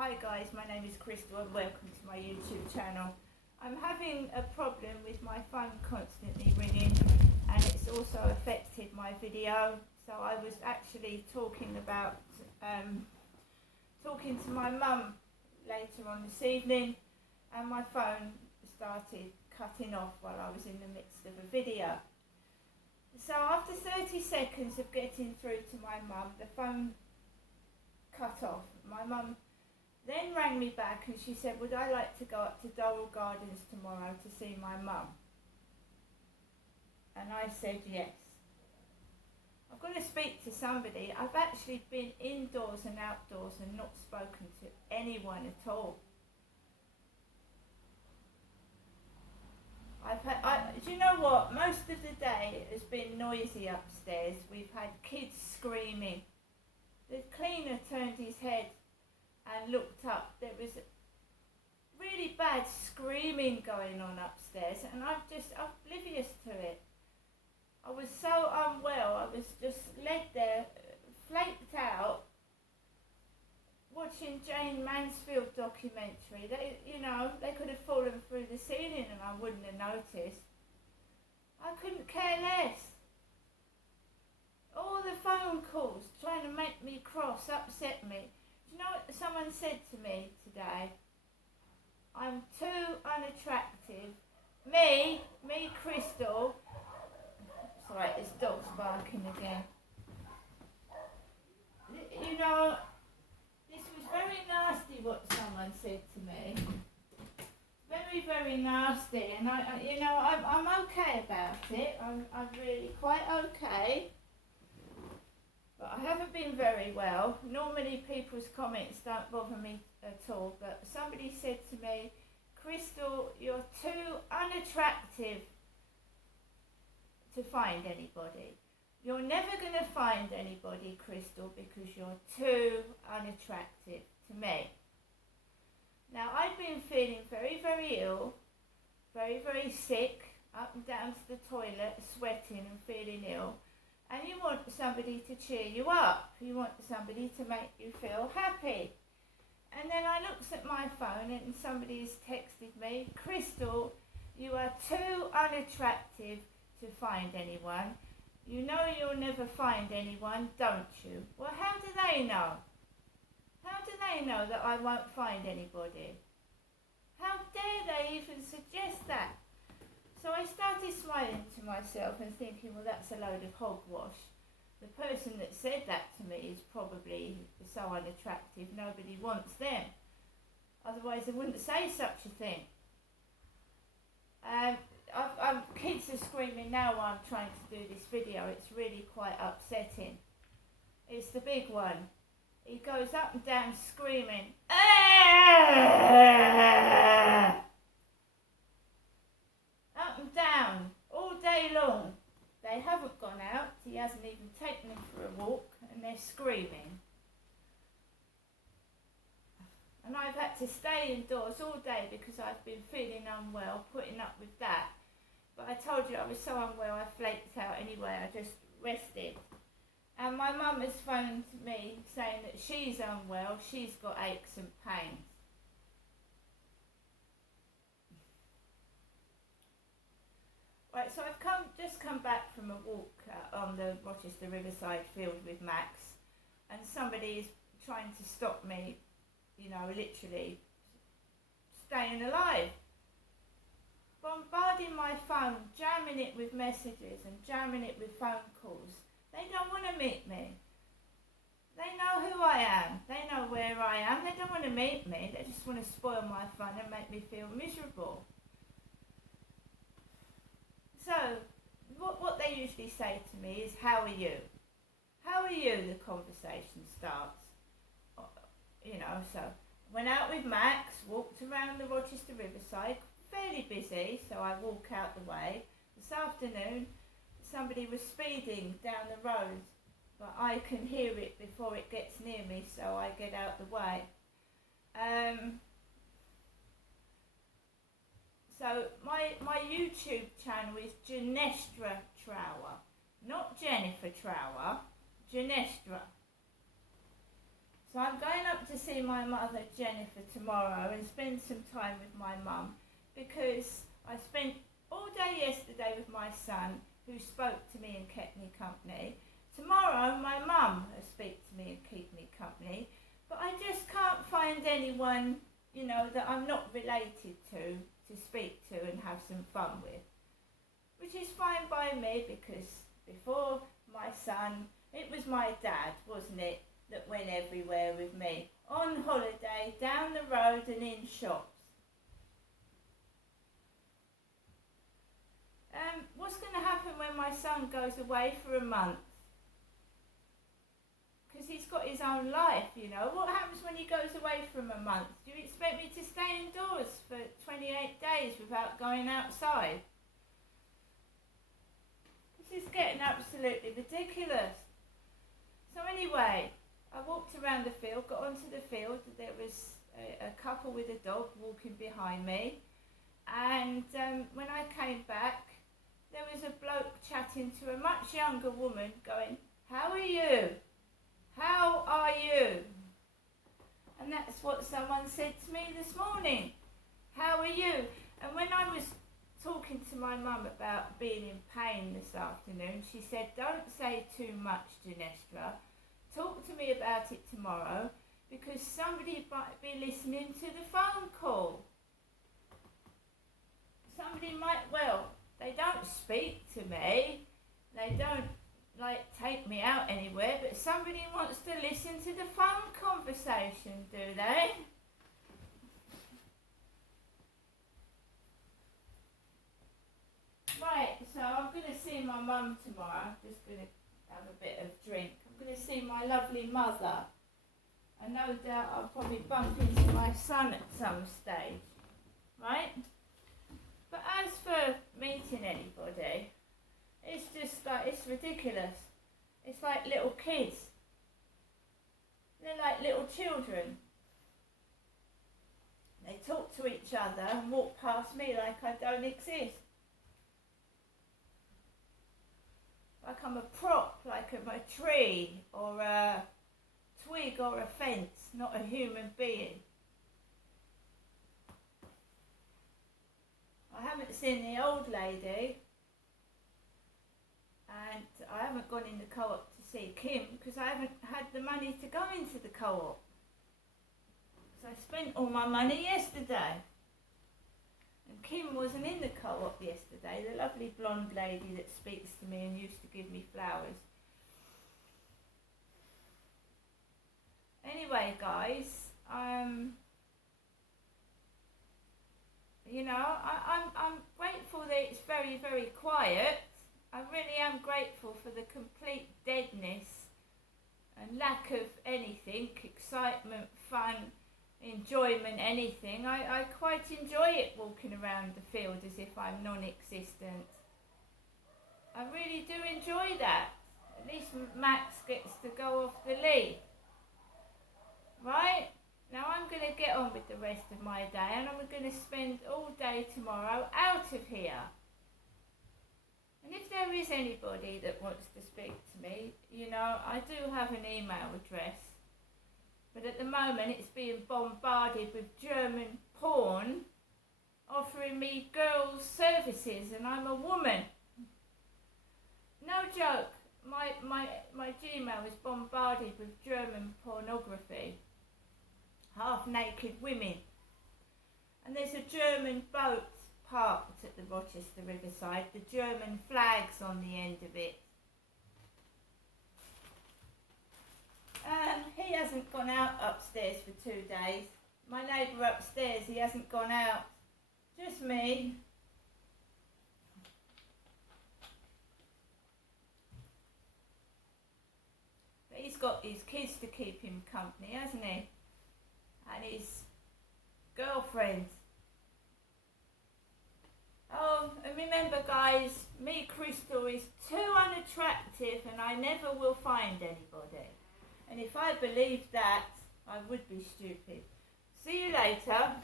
Hi guys, my name is Crystal and welcome to my YouTube channel. I'm having a problem with my phone constantly ringing and it's also affected my video. So I was actually talking to my mum later on this evening and my phone started cutting off while I was in the midst of a video. So after 30 seconds of getting through to my mum, the phone cut off. My mum then rang me back and she said, would I like to go up to Dorrell Gardens tomorrow to see my mum? And I said yes. I've got to speak to somebody. I've actually been indoors and outdoors and not spoken to anyone at all. Do you know what? Most of the day it has been noisy upstairs. We've had kids screaming. The cleaner turned his head and looked up. There was really bad screaming going on upstairs and I'm just oblivious to it. I was so unwell. I was just led there, flaked out, watching Jane Mansfield documentary. They could have fallen through the ceiling and I wouldn't have noticed. I couldn't care less. All the phone calls trying to make me cross upset me. Do you know what someone said to me today? I'm too unattractive. Me, Crystal. Sorry, this dog's barking again. You know, this was very nasty what someone said to me. Very, very nasty, and I'm okay about it. I'm really quite okay. But I haven't been very well. Normally people's comments don't bother me at all, but somebody said to me, Crystal, you're too unattractive to find anybody. You're never going to find anybody, Crystal, because you're too unattractive to me. Now, I've been feeling very, very ill, very, very sick, up and down to the toilet, sweating and feeling ill. And you want somebody to cheer you up. You want somebody to make you feel happy. And then I looked at my phone and somebody's texted me, Crystal, you are too unattractive to find anyone. You know you'll never find anyone, don't you? Well, how do they know? How do they know that I won't find anybody? How dare they even suggest that? So I started smiling to myself and thinking, well, that's a load of hogwash. The person that said that to me is probably so unattractive, nobody wants them. Otherwise they wouldn't say such a thing. Kids are screaming now while I'm trying to do this video. It's really quite upsetting. It's the big one. He goes up and down screaming, "Ah!" Up and down, all day long. They haven't gone out, he hasn't even taken them for a walk, and they're screaming. And I've had to stay indoors all day because I've been feeling unwell, putting up with that. But I told you I was so unwell, I flaked out anyway, I just rested. And my mum has phoned me saying that she's unwell, she's got aches and pains. Right, so I've just come back from a walk on the Rochester Riverside field with Max, and somebody is trying to stop me, literally staying alive. Bombarding my phone, jamming it with messages and jamming it with phone calls. They don't want to meet me. They know who I am. They know where I am. They don't want to meet me. They just want to spoil my fun and make me feel miserable. So, what they usually say to me is, how are you? How are you? The conversation starts. So went out with Max, walked around the Rochester Riverside, fairly busy, so I walk out the way. This afternoon, somebody was speeding down the road, but I can hear it before it gets near me, so I get out the way. So my YouTube channel is Janestra Trower, not Jennifer Trower, Janestra. So I'm going up to see my mother Jennifer tomorrow and spend some time with my mum, because I spent all day yesterday with my son, who spoke to me and kept me company. Tomorrow my mum will speak to me and keep me company, but I just can't find anyone, that I'm not related to speak to and have some fun with. Which is fine by me, because before my son, it was my dad, wasn't it, that went everywhere with me, on holiday, down the road and in shops. What's going to happen when my son goes away for a month? Because he's got his own life, What happens when he goes away for a month? Do you expect me to stay indoors for 28 days without going outside? This is getting absolutely ridiculous. So anyway, I walked around the field, got onto the field. There was a couple with a dog walking behind me. And when I came back, there was a bloke chatting to a much younger woman going, "How are you? How are you?" And that's what someone said to me this morning. How are you? And when I was talking to my mum about being in pain this afternoon, she said, "Don't say too much, Ginestra. Talk to me about it tomorrow, because somebody might be listening to the phone call." Somebody might, they don't speak to me, they don't take me out anywhere, but somebody wants to listen to the phone conversation, do they? Right, so I'm going to see my mum tomorrow. I'm just going to have a bit of drink. I'm going to see my lovely mother. And no doubt I'll probably bump into my son at some stage, right? But as for meeting anybody, it's just it's ridiculous. It's like little kids. They're like little children. They talk to each other and walk past me like I don't exist. Like I'm a prop, like I'm a tree or a twig or a fence, not a human being. I haven't seen the old lady, and I haven't gone in the co-op to see Kim because I haven't had the money to go into the co-op. So I spent all my money yesterday. And Kim wasn't in the co-op yesterday, the lovely blonde lady that speaks to me and used to give me flowers. Anyway, guys, I'm grateful that it's very, very quiet. I really am grateful for the complete deadness and lack of anything, excitement, fun, enjoyment, anything. I quite enjoy it walking around the field as if I'm non-existent. I really do enjoy that. At least Max gets to go off the lead. Right? Now I'm going to get on with the rest of my day, and I'm going to spend all day tomorrow out of here. And if there is anybody that wants to speak to me, I do have an email address. But at the moment it's being bombarded with German porn offering me girls' services, and I'm a woman. No joke, my Gmail is bombarded with German pornography. Half-naked women. And there's a German boat parked at the Rochester Riverside, the German flag's on the end of it. He hasn't gone out upstairs for 2 days. My neighbour upstairs, he hasn't gone out. Just me. But he's got his kids to keep him company, hasn't he? And his girlfriend. Oh, and remember guys, me, Crystal, is too unattractive and I never will find anybody. And if I believed that, I would be stupid. See you later.